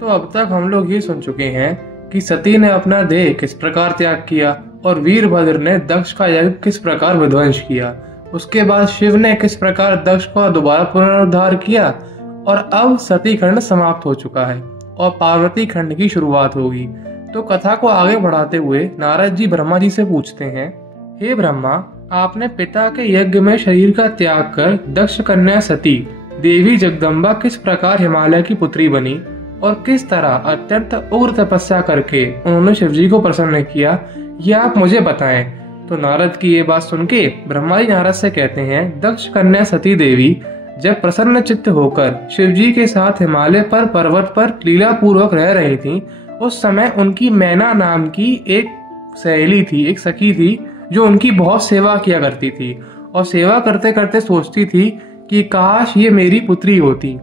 तो अब तक हम लोग ये सुन चुके हैं कि सती ने अपना देह किस प्रकार त्याग किया और वीरभद्र ने दक्ष का यज्ञ किस प्रकार विध्वंस किया। उसके बाद शिव ने किस प्रकार दक्ष का दोबारा पुनरुद्धार किया और अब सती खंड समाप्त हो चुका है और पार्वती खंड की शुरुआत होगी। तो कथा को आगे बढ़ाते हुए नारद जी ब्रह्मा जी से पूछते हैं, हे ब्रह्मा, आपने पिता के यज्ञ में शरीर का त्याग कर दक्ष कन्या सती देवी जगदम्बा किस प्रकार हिमालय की पुत्री बनी और किस तरह अत्यंत उग्र तपस्या करके उन्होंने शिवजी को प्रसन्न किया, यह आप मुझे बताएं। तो नारद की ये बात सुन के ब्रह्मा जी नारद से कहते हैं, दक्ष कन्या सती देवी जब प्रसन्न चित्त होकर शिवजी के साथ हिमालय पर पर्वत पर लीला पूर्वक रह रही थी, उस समय उनकी मैना नाम की एक सहेली थी, एक सखी थी, जो उनकी बहुत सेवा किया करती थी और सेवा करते करते सोचती थी कि काश ये मेरी पुत्री होती,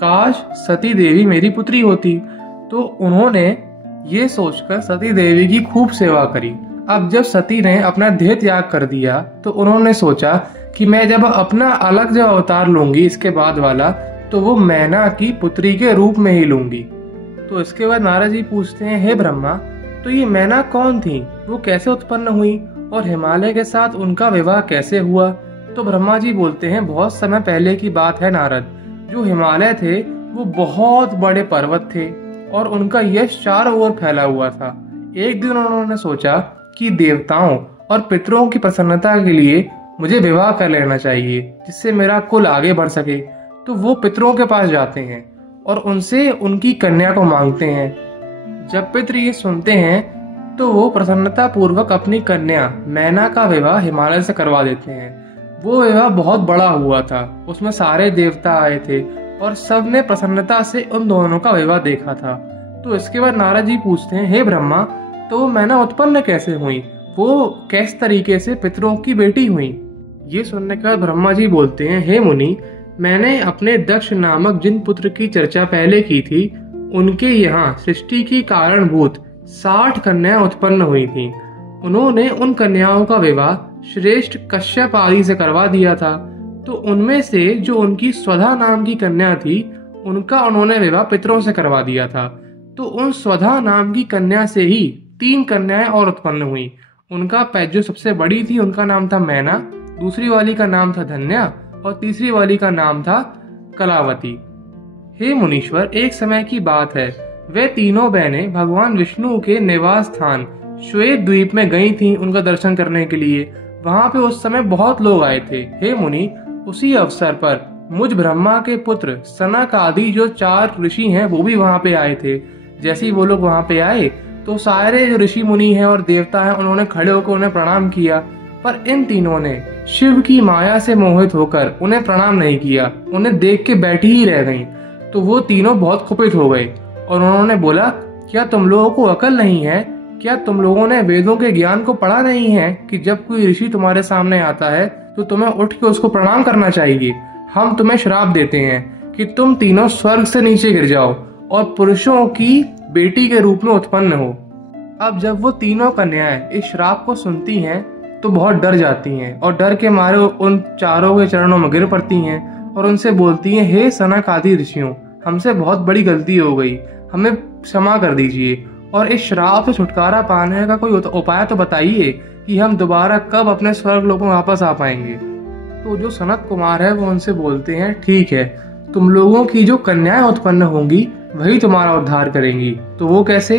काश सती देवी मेरी पुत्री होती। तो उन्होंने ये सोचकर सती देवी की खूब सेवा करी। अब जब सती ने अपना देह त्याग कर दिया तो उन्होंने सोचा कि मैं जब अपना अलग जब अवतार लूंगी इसके बाद वाला, तो वो मैना की पुत्री के रूप में ही लूंगी। तो इसके बाद नारद जी पूछते हैं, हे ब्रह्मा, तो ये मैना कौन थी, वो कैसे उत्पन्न हुई और हिमालय के साथ उनका विवाह कैसे हुआ। तो ब्रह्मा जी बोलते हैं, बहुत समय पहले की बात है नारद, जो हिमालय थे वो बहुत बड़े पर्वत थे और उनका यश चारों ओर फैला हुआ था। एक दिन उन्होंने सोचा कि देवताओं और पितरों की प्रसन्नता के लिए मुझे विवाह कर लेना चाहिए जिससे मेरा कुल आगे बढ़ सके। तो वो पितरों के पास जाते हैं और उनसे उनकी कन्या को मांगते हैं। जब पितर ये सुनते हैं तो वो प्रसन्नता पूर्वक अपनी कन्या मैना का विवाह हिमालय से करवा देते हैं। वो विवाह बहुत बड़ा हुआ था, उसमें सारे देवता आए थे और सब ने प्रसन्नता से उन दोनों का विवाह देखा था। तो इसके बाद नारद जी पूछते हैं, हे ब्रह्मा, तो वो मैना उत्पन्न कैसे हुई, वो किस तरीके से पितरों की बेटी हुई। ये सुनने के बाद ब्रह्मा जी बोलते हैं, हे मुनि, मैंने अपने दक्ष नामक जिन पुत्र की चर्चा पहले की थी, उनके यहाँ सृष्टि की कारणभूत 60 कन्याएं उत्पन्न हुई थीं। उन्होंने उन कन्याओं का विवाह श्रेष्ठ कश्यप आदि से करवा दिया था। तो उनमें से जो उनकी स्वधा नाम की कन्या थी, उनका उन्होंने विवाह पितरों से करवा दिया था। तो उन स्वधा नाम की कन्या से ही 3 कन्याएं और उत्पन्न हुई। उनका जो सबसे बड़ी थी उनका नाम था मैना, दूसरी वाली का नाम था धन्या और तीसरी वाली का नाम था कलावती। हे मुनीश्वर, एक समय की बात है, वे तीनों बहनें भगवान विष्णु के निवास स्थान श्वेत द्वीप में गई थीं उनका दर्शन करने के लिए। वहां पे उस समय बहुत लोग आए थे। हे मुनि, उसी अवसर पर मुझ ब्रह्मा के पुत्र सनक आदि जो 4 ऋषि हैं वो भी वहां पे आए थे। जैसे ही वो लोग वहां पे आए तो सारे जो ऋषि मुनि हैं और देवता हैं उन्होंने खड़े होकर उन्हें प्रणाम किया, पर इन तीनों ने शिव की माया से मोहित होकर उन्हें प्रणाम नहीं किया, उन्हें देख के बैठी ही रह गईं। तो वो तीनों बहुत कुपित हो गए और उन्होंने बोला, क्या तुम लोगों को अकल नहीं है? क्या तुम लोगों ने वेदों के ज्ञान को पढ़ा नहीं है कि जब कोई ऋषि तुम्हारे सामने आता है तो तुम्हें उठ के उसको प्रणाम करना चाहिए। हम तुम्हें श्राप देते हैं कि तुम तीनों स्वर्ग से नीचे गिर जाओ और पुरुषों की बेटी के रूप में उत्पन्न हो। अब जब वो तीनों कन्याएं इस श्राप को सुनती हैं तो बहुत डर जाती हैं और डर के मारे उन चारों के चरणों में गिर पड़ती हैं और उनसे बोलती हैं, हे सनक आदि ऋषियों, हमसे बहुत बड़ी गलती हो गई, हमें क्षमा कर दीजिए और इस श्राप से छुटकारा पाने का कोई उपाय तो बताइए कि हम दोबारा कब अपने स्वर्ग लोक में वापस आ पाएंगे। तो जो सनक कुमार है वो उनसे बोलते हैं, ठीक है, तुम लोगों की जो कन्याएं उत्पन्न होंगी वही तुम्हारा उद्धार करेंगी। तो वो कैसे?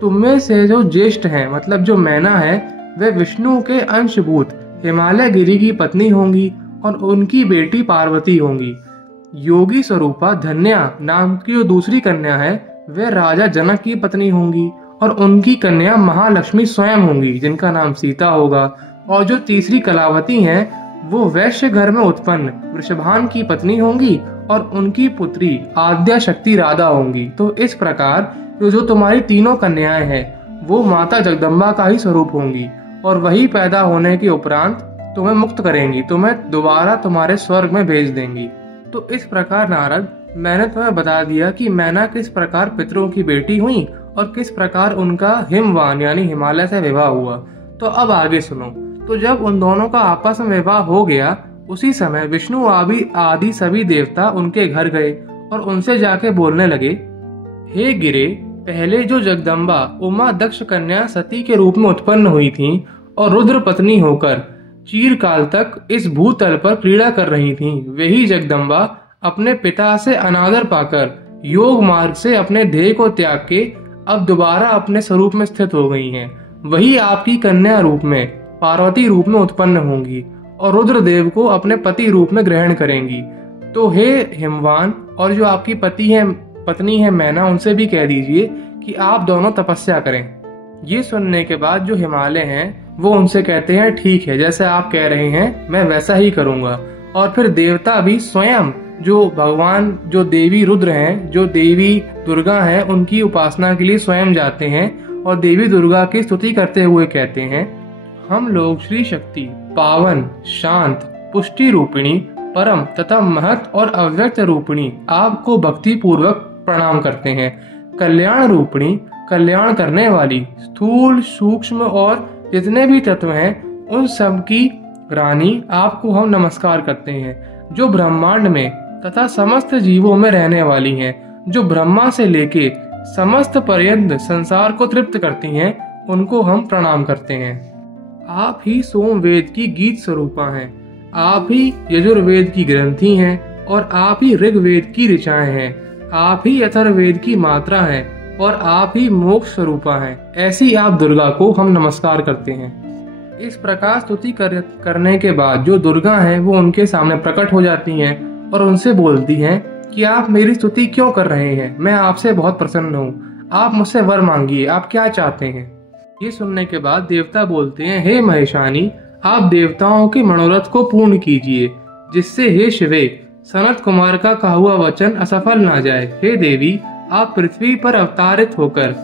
तुम में से जो ज्येष्ठ हैं, मतलब जो मैना है, वे विष्णु के अंशभूत हिमालय गिरी की पत्नी होंगी और उनकी बेटी पार्वती होंगी। योगी स्वरूपा धन्या नाम की जो दूसरी कन्या है वे राजा जनक की पत्नी होंगी और उनकी कन्या महालक्ष्मी स्वयं होंगी जिनका नाम सीता होगा। और जो तीसरी कलावती हैं वो वैश्य घर में उत्पन्न वृषभान की पत्नी होंगी और उनकी पुत्री आद्या शक्ति राधा होंगी। तो इस प्रकार जो तुम्हारी तीनों कन्याएं हैं वो माता जगदम्बा का ही स्वरूप होंगी और वही पैदा होने के उपरांत तुम्हें मुक्त करेंगी, तुम्हें दोबारा तुम्हारे स्वर्ग में भेज देंगी। तो इस प्रकार नारद, मैंने तुम्हें बता दिया कि मैना किस प्रकार पितरों की बेटी हुई और किस प्रकार उनका हिमवान यानी हिमालय से विवाह हुआ। तो अब आगे सुनो। तो जब उन दोनों का आपस में विवाह हो गया, उसी समय विष्णु आदि सभी देवता उनके घर गए और उनसे जाके बोलने लगे, हे गिरे, पहले जो जगदम्बा उमा दक्ष कन्या सती के रूप में उत्पन्न हुई थीं और रुद्र पत्नी होकर चीरकाल तक इस भूतल पर क्रीड़ा कर रही थीं, वही जगदम्बा अपने पिता से अनादर पाकर योग मार्ग से अपने ध्येय को त्याग के अब दोबारा अपने स्वरूप में स्थित हो गई हैं। वही आपकी कन्या रूप में पार्वती रूप में उत्पन्न होंगी और रुद्रदेव को अपने पति रूप में ग्रहण करेंगी। तो हे हिमवान, और जो आपकी पत्नी है मैना, उनसे भी कह दीजिए कि आप दोनों तपस्या करें। ये सुनने के बाद जो हिमालय हैं वो उनसे कहते हैं, ठीक है, जैसे आप कह रहे हैं मैं वैसा ही करूंगा। और फिर देवता भी स्वयं, जो भगवान, जो देवी रुद्र हैं, जो देवी दुर्गा हैं, उनकी उपासना के लिए स्वयं जाते हैं और देवी दुर्गा की स्तुति करते हुए कहते हैं, हम लोग श्री शक्ति, पावन, शांत, पुष्टि रूपिणी, परम तथा महत और अव्यक्त रूपिणी आपको भक्ति पूर्वक प्रणाम करते हैं। कल्याण रूपिणी, कल्याण करने वाली, स्थूल, सूक्ष्म और जितने भी तत्व हैं उन सब की रानी आपको हम नमस्कार करते हैं, जो ब्रह्मांड में तथा समस्त जीवों में रहने वाली हैं, जो ब्रह्मा से लेके समस्त पर्यंत संसार को तृप्त करती हैं, उनको हम प्रणाम करते हैं। आप ही सोमवेद की गीत स्वरूपा हैं, आप ही यजुर्वेद की ग्रंथि हैं और आप ही ऋग्वेद की ऋचाएं हैं, आप ही अथर्ववेद की मात्रा हैं और आप ही मोक्ष स्वरूपा हैं। ऐसी आप दुर्गा को हम नमस्कार करते हैं। इस प्रकार स्तुति करने के बाद जो दुर्गा हैं वो उनके सामने प्रकट हो जाती हैं और उनसे बोलती हैं कि आप मेरी स्तुति क्यों कर रहे हैं, मैं आपसे बहुत प्रसन्न हूँ, आप मुझसे वर मांगिए, आप क्या चाहते हैं। ये सुनने के बाद देवता बोलते हैं, हे महेशानी, आप देवताओं के मनोरथ को पूर्ण कीजिए, जिससे हे शिवे सनत कुमार का कहा हुआ वचन असफल ना जाए। हे देवी, आप पृथ्वी पर अवतारित होकर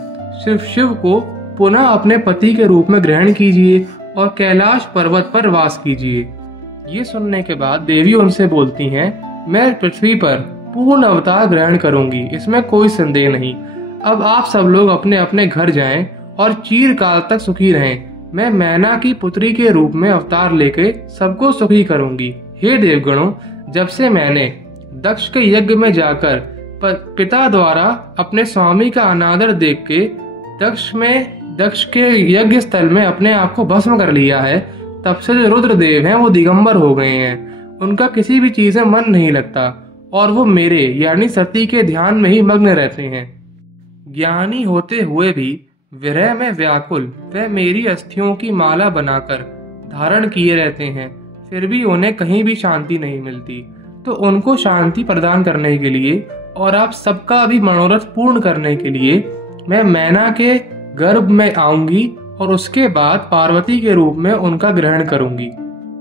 शिव को पुनः अपने पति के रूप में ग्रहण कीजिए और कैलाश पर्वत पर वास कीजिए। ये सुनने के बाद देवी उनसे बोलती हैं, मैं पृथ्वी पर पूर्ण अवतार ग्रहण करूंगी, इसमें कोई संदेह नहीं। अब आप सब लोग अपने अपने घर जाएं और चीरकाल तक सुखी रहें। मैं मैना की पुत्री के रूप में अवतार लेके सबको सुखी करूंगी। हे देवगणों, जब से मैंने दक्ष के यज्ञ में जाकर पिता द्वारा अपने स्वामी का अनादर देख के दक्ष के यज्ञ स्थल में अपने आप को भस्म कर लिया है, तब से जो रुद्रदेव हैं वो दिगंबर हो गए हैं। उनका किसी भी चीज में मन नहीं लगता और वो मेरे यानी सती के ध्यान में ही मग्न रहते हैं। ज्ञानी होते हुए भी विरह में व्याकुल वे मेरी अस्थियों की माला बनाकर धारण किए रहते हैं, फिर भी उन्हें कहीं भी शांति नहीं मिलती। तो उनको शांति प्रदान करने के लिए और आप सबका भी मनोरथ पूर्ण करने के लिए मैं मैना के गर्भ में आऊंगी और उसके बाद पार्वती के रूप में उनका ग्रहण करूंगी।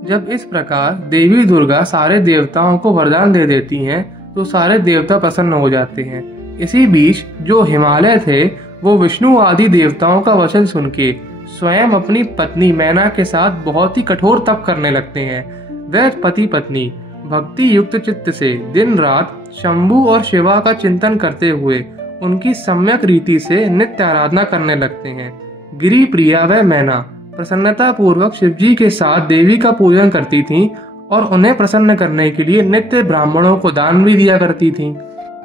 जब इस प्रकार देवी दुर्गा सारे देवताओं को वरदान दे देती हैं तो सारे देवता प्रसन्न हो जाते हैं। इसी बीच जो हिमालय थे वो विष्णु आदि देवताओं का वचन सुन के स्वयं अपनी पत्नी मैना के साथ बहुत ही कठोर तप करने लगते हैं। वह पति पत्नी भक्ति युक्त चित्त से दिन रात शंभु और शिवा का चिंतन करते हुए उनकी सम्यक रीति से नित्य आराधना करने लगते हैं। गिरि प्रिया व मैना प्रसन्नता पूर्वक शिवजी के साथ देवी का पूजन करती थीं और उन्हें प्रसन्न करने के लिए नित्य ब्राह्मणों को दान भी दिया करती थीं।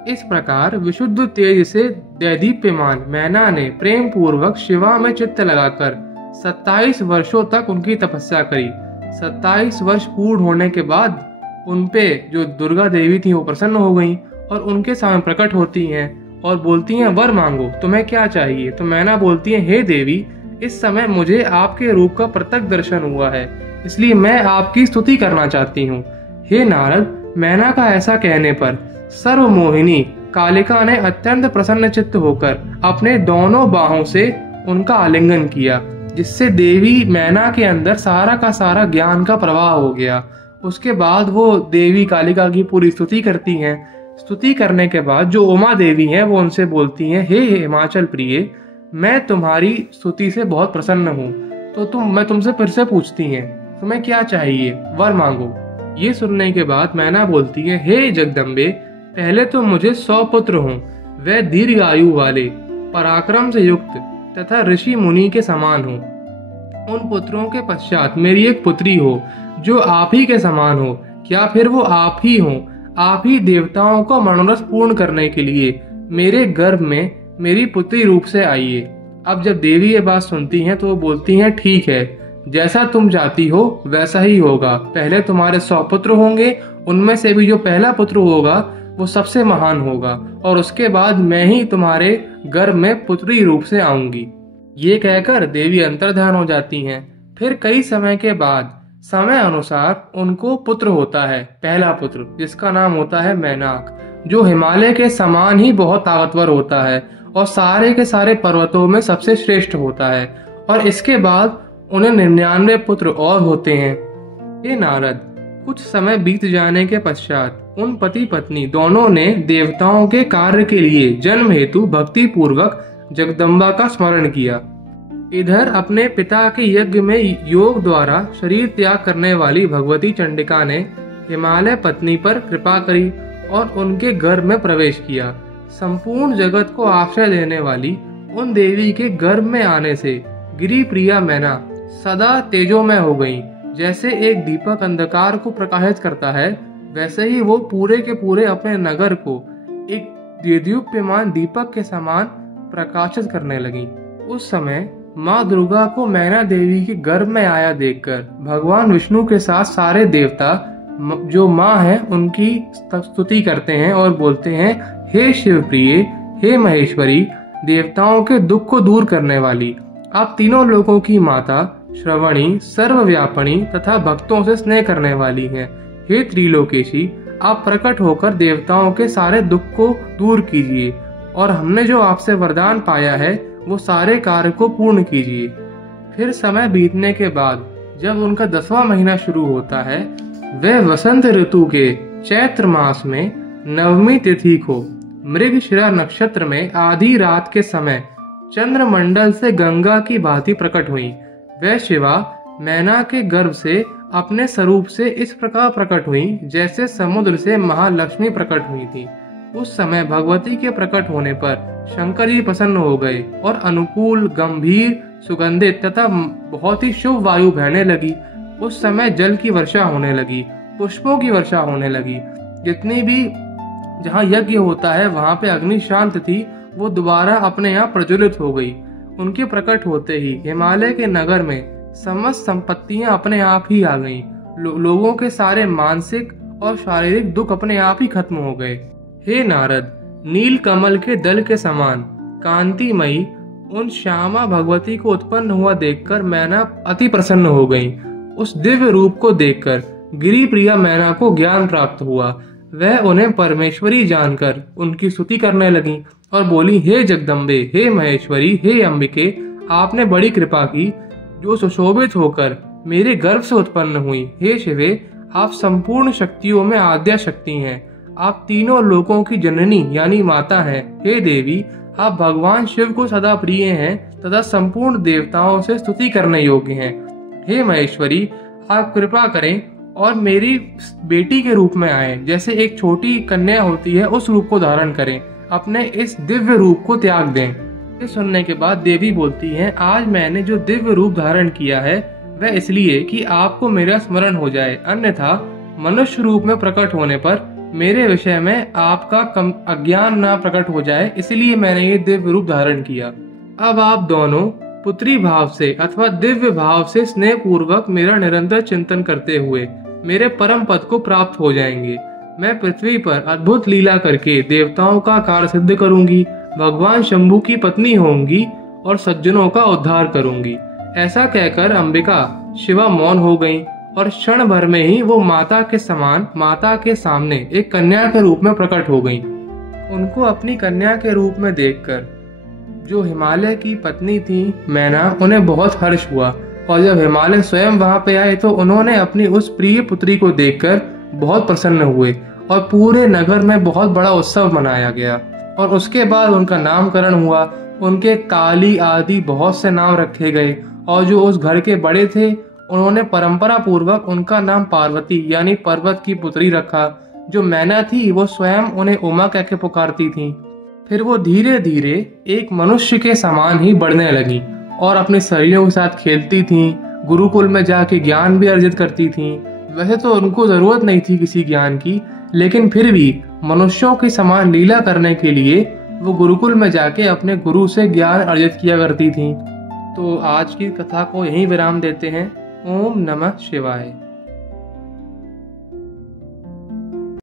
इस प्रकार विशुद्ध तेज से दैदीप्यमान मैना ने प्रेम पूर्वक शिवा में चित्त लगाकर 27 वर्षों तक उनकी तपस्या करी। 27 वर्ष पूर्ण होने के बाद उनपे जो दुर्गा देवी थी वो प्रसन्न हो गईं और उनके सामने प्रकट होती हैं और बोलती हैं, वर मांगो, तुम्हें क्या चाहिए। तो मैना बोलती है, हे देवी, इस समय मुझे आपके रूप का प्रत्यक्ष दर्शन हुआ है, इसलिए मैं आपकी स्तुति करना चाहती हूँ। हे नारद, मैना का ऐसा कहने पर सर्वमोहिनी कालिका ने अत्यंत प्रसन्न चित्त होकर अपने दोनों बाहों से उनका आलिंगन किया, जिससे देवी मैना के अंदर सारा का सारा ज्ञान का प्रवाह हो गया। उसके बाद वो देवी कालिका की पूरी स्तुति करती हैं। स्तुति करने के बाद जो उमा देवी हैं वो उनसे बोलती हैं, हे हिमाचल प्रिय, मैं तुम्हारी स्तुति से बहुत प्रसन्न हूँ, तो मैं तुमसे फिर से पूछती हैं, तुम्हें क्या चाहिए, वर मांगो। ये सुनने के बाद मैना बोलती है, हे जगदम्बे, पहले तो मुझे 100 पुत्र हों, वे दीर्घ आयु वाले, पराक्रम से युक्त तथा ऋषि मुनि के समान हो। उन पुत्रों के पश्चात मेरी एक पुत्री हो जो आप ही के समान हो, या फिर वो आप ही हो। आप ही देवताओं को मनोरथ पूर्ण करने के लिए मेरे गर्भ में मेरी पुत्री रूप से आइए। अब जब देवी ये बात सुनती हैं तो वो बोलती हैं, ठीक है, जैसा तुम चाहती हो वैसा ही होगा। पहले तुम्हारे 100 पुत्र होंगे, उनमें से भी जो पहला पुत्र होगा वो सबसे महान होगा, और उसके बाद मैं ही तुम्हारे गर्भ में पुत्री रूप से आऊंगी। ये कहकर देवी अंतर्ध्यान हो जाती हैं। फिर कई समय के बाद समय अनुसार उनको पुत्र होता है, पहला पुत्र, जिसका नाम होता है मैनाक, जो हिमालय के समान ही बहुत ताकतवर होता है और सारे के सारे पर्वतों में सबसे श्रेष्ठ होता है। और इसके बाद उन्हें 99 पुत्र और होते हैं। हे नारद, कुछ समय बीत जाने के पश्चात उन पति पत्नी दोनों ने देवताओं के कार्य के लिए जन्म हेतु भक्ति पूर्वक जगदम्बा का स्मरण किया। इधर अपने पिता के यज्ञ में योग द्वारा शरीर त्याग करने वाली भगवती चंडिका ने हिमालय पत्नी पर कृपा करी और उनके गर्भ में प्रवेश किया। संपूर्ण जगत को आश्रय देने वाली उन देवी के गर्भ में आने से गिरी प्रिया मैना सदा तेजोमय हो गई। जैसे एक दीपक अंधकार को प्रकाशित करता है, वैसे ही वो पूरे के पूरे अपने नगर को एक देदीप्यमान दीपक के समान प्रकाशित करने लगी। उस समय माँ दुर्गा को मैना देवी के गर्भ में आया देखकर भगवान विष्णु के साथ सारे देवता जो माँ है उनकी स्तुति करते हैं और बोलते हैं, हे शिव प्रिय, हे महेश्वरी, देवताओं के दुख को दूर करने वाली, आप तीनों लोगों की माता, श्रवणी, सर्वव्यापणी तथा भक्तों से स्नेह करने वाली हैं। हे त्रिलोकेशी, आप प्रकट होकर देवताओं के सारे दुख को दूर कीजिए और हमने जो आपसे वरदान पाया है वो सारे कार्य को पूर्ण कीजिए। फिर समय बीतने के बाद जब उनका 10वां महीना शुरू होता है, वह वसंत ऋतु के चैत्र मास में नवमी तिथि को मृगशिरा नक्षत्र में आधी रात के समय चंद्रमंडल से गंगा की भांति प्रकट हुई। वह शिवा मैना के गर्भ से अपने स्वरूप से इस प्रकार प्रकट हुई जैसे समुद्र से महालक्ष्मी प्रकट हुई थी। उस समय भगवती के प्रकट होने पर शंकर जी प्रसन्न हो गए और अनुकूल, गंभीर, सुगंधित तथा बहुत ही शुभ वायु बहने लगी। उस समय जल की वर्षा होने लगी, पुष्पों की वर्षा होने लगी। जितनी भी जहाँ यज्ञ होता है वहां पे अग्नि शांत थी, वो दोबारा अपने यहाँ प्रज्वलित हो गई। उनके प्रकट होते ही हिमालय के नगर में समस्त संपत्तियां अपने आप ही आ गईं। लोगों के सारे मानसिक और शारीरिक दुख अपने आप ही खत्म हो गए। हे नारद, नील कमल के दल के समान कांतिमयी उन श्यामा भगवती को उत्पन्न हुआ देखकर मैना अति प्रसन्न हो गई। उस दिव्य रूप को देखकर गिरी प्रिया मैना को ज्ञान प्राप्त हुआ। वह उन्हें परमेश्वरी जानकर उनकी स्तुति करने लगी और बोली, हे जगदम्बे, हे महेश्वरी, हे अंबिके, आपने बड़ी कृपा की जो सुशोभित होकर मेरे गर्भ से उत्पन्न हुई। हे शिवे, आप संपूर्ण शक्तियों में आद्या शक्ति हैं। आप तीनों लोकों की जननी यानी माता हैं। हे देवी, आप भगवान शिव को सदा प्रिय हैं तथा संपूर्ण देवताओं से स्तुति करने योग्य हैं। हे महेश्वरी, आप कृपा करें और मेरी बेटी के रूप में आए, जैसे एक छोटी कन्या होती है उस रूप को धारण करें, अपने इस दिव्य रूप को त्याग दें। ये सुनने के बाद देवी बोलती हैं, आज मैंने जो दिव्य रूप धारण किया है वह इसलिए कि आपको मेरा स्मरण हो जाए, अन्यथा मनुष्य रूप में प्रकट होने पर मेरे विषय में आपका अज्ञान ना प्रकट हो जाए, इसलिए मैंने ये दिव्य रूप धारण किया। अब आप दोनों पुत्री भाव से अथवा दिव्य भाव से स्नेह पूर्वक मेरा निरंतर चिंतन करते हुए मेरे परम पद को प्राप्त हो जाएंगे। मैं पृथ्वी पर अद्भुत लीला करके देवताओं का कार्य सिद्ध करूंगी, भगवान शंभु की पत्नी होंगी और सज्जनों का उद्धार करूंगी। ऐसा कहकर अंबिका शिवा मौन हो गईं और क्षण भर में ही वो माता के समान माता के सामने एक कन्या के रूप में प्रकट हो गईं। उनको अपनी कन्या के रूप में देखकर जो हिमालय की पत्नी थी मैना, उन्हें बहुत हर्ष हुआ और जब हिमालय स्वयं वहां पे आए तो उन्होंने अपनी उस प्रिय पुत्री को देखकर बहुत प्रसन्न हुए और पूरे नगर में बहुत बड़ा उत्सव मनाया गया। और उसके बाद उनका नामकरण हुआ, उनके काली आदि बहुत से नाम रखे गए और जो उस घर के बड़े थे उन्होंने परंपरा पूर्वक उनका नाम पार्वती यानी पर्वत की पुत्री रखा। जो मैना थी वो स्वयं उन्हें उमा कह के पुकारती थी। फिर वो धीरे धीरे एक मनुष्य के समान ही बढ़ने लगी और अपनी सहेलियों के साथ खेलती थीं, गुरुकुल में जाके ज्ञान भी अर्जित करती थीं। वैसे तो उनको जरूरत नहीं थी किसी ज्ञान की, लेकिन फिर भी मनुष्यों के समान लीला करने के लिए वो गुरुकुल में जाके अपने गुरु से ज्ञान अर्जित किया करती थीं। तो आज की कथा को यहीं विराम देते हैं। ओम नमः शिवाय।